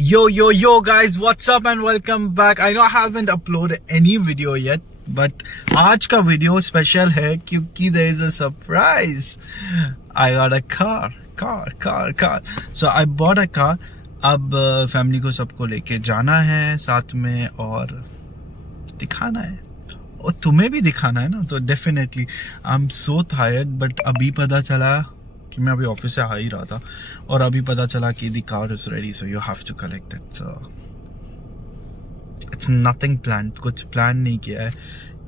Yo guys, what's up and welcome back. I know I haven't uploaded any video yet, but आज का video special है क्योंकि there is a surprise. I got a car. So I bought a car. अब family को सबको लेके जाना है साथ में और दिखाना है और तुम्हें भी दिखाना है ना, तो definitely I am so tired. But अभी पता चला कि मैं अभी ऑफिस से आ ही रहा था और अभी पता चला कि the car is ready, so you have to collect it. So it's nothing plan, कुछ प्लान नहीं किया है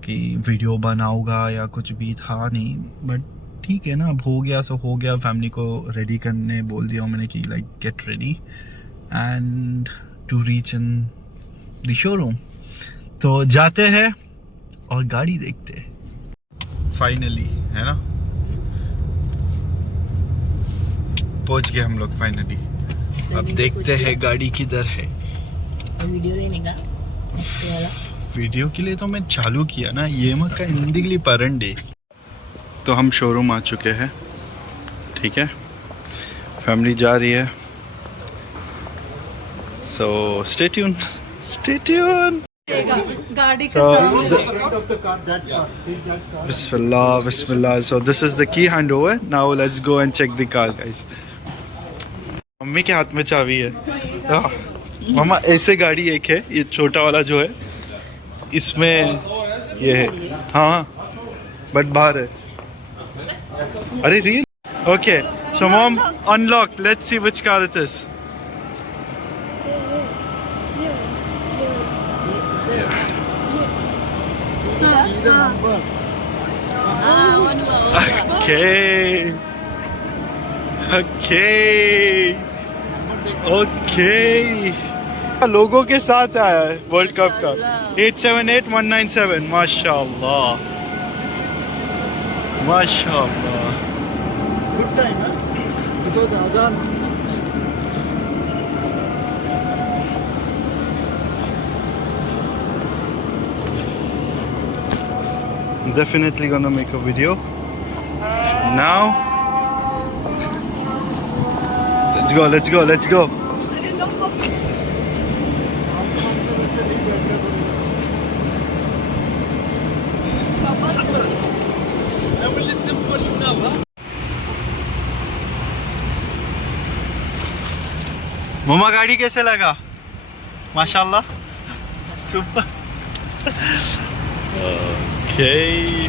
कि वीडियो बनाऊंगा या कुछ भी था नहीं. बट ठीक है ना, अब हो गया सो हो गया. फैमिली को रेडी करने बोल दिया मैंने कि like get ready and to reach in the showroom. तो जाते हैं और गाड़ी देखते हैं फाइनली, है ना. पहुंच गए हम लोग फाइनली. अब देखते हैं गाड़ी किधर है. वीडियो लेने का वीडियो के लिए तो मैं चालू किया ना, ये मत का इंदिगली परंडे. तो हम शोरूम आ चुके हैं, ठीक है. फैमिली जा रही है, सो स्टे ट्यून. गाड़ी के सामने बिस्मिल्लाह. So this is the key handover. Now let's go and check the car, guys. Mummy के हाथ में चाबी है. मामा ऐसे गाड़ी एक है, ये छोटा वाला जो है इसमें ये है. हाँ बट बाहर है. अरे real. Okay, so mom unlock. Let's see which car it is. Okay. लोगों के साथ आया है वर्ल्ड कप का. 878197. माशाल्लाह. Good time, huh? It was Azan. Definitely gonna make a video now. Let's go. मम्मा गाड़ी कैसे लगा? माशाल्लाह, super. Okay.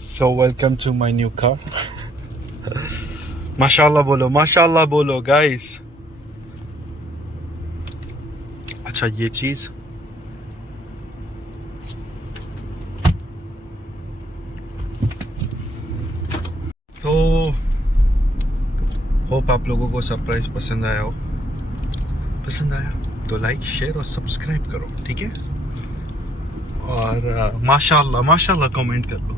So welcome to my new car. माशाल्लाह बोलो guys. अच्छा ये चीज तो होप आप लोगों को सरप्राइज पसंद आया तो लाइक शेयर और सब्सक्राइब करो, ठीक है. और माशाल्लाह कमेंट कर लो.